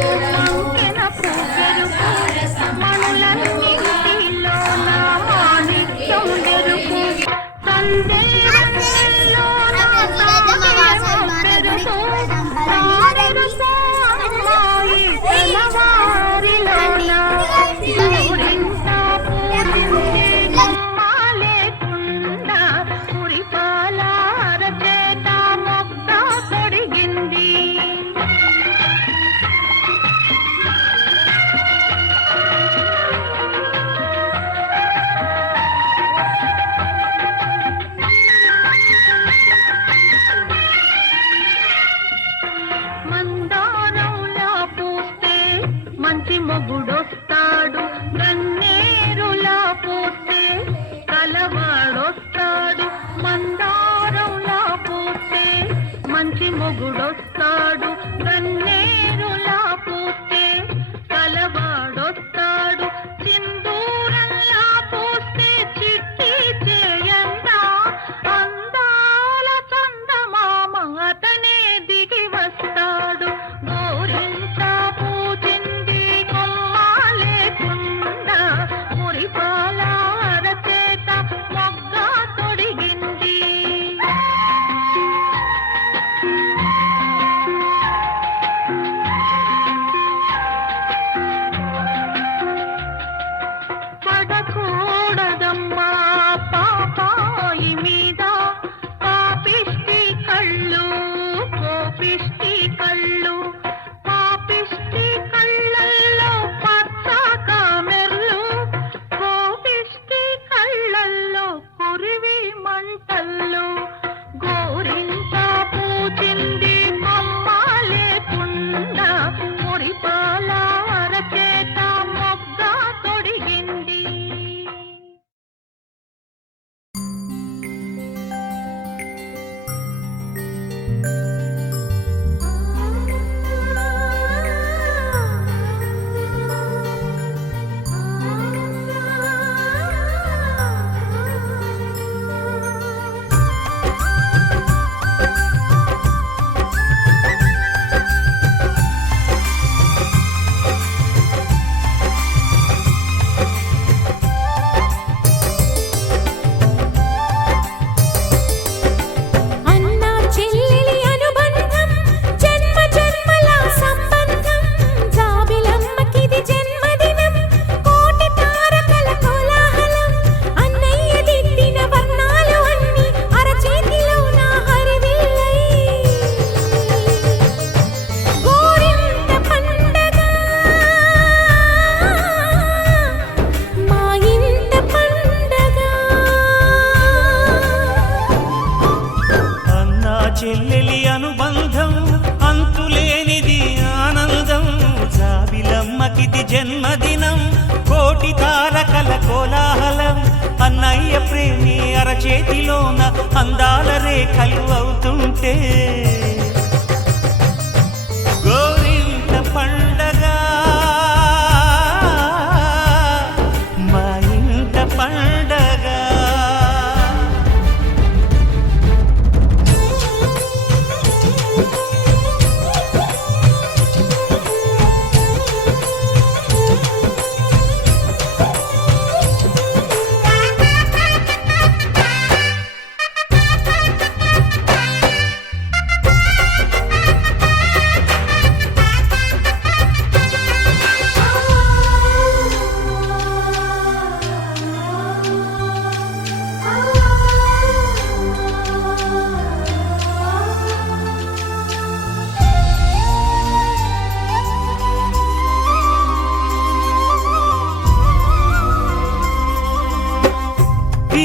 Thank you. మంచి మొగుడొస్తాడు గన్నేరులా పోతే కలవాడొస్తాడు మందారంలా పోతే మంచి మొగుడొస్తాడు. కోలాహలం. అన్నయ్య ప్రేమి అరచేతిలోన అందాల రేఖలు అవుతుంటే. గోరింత పండు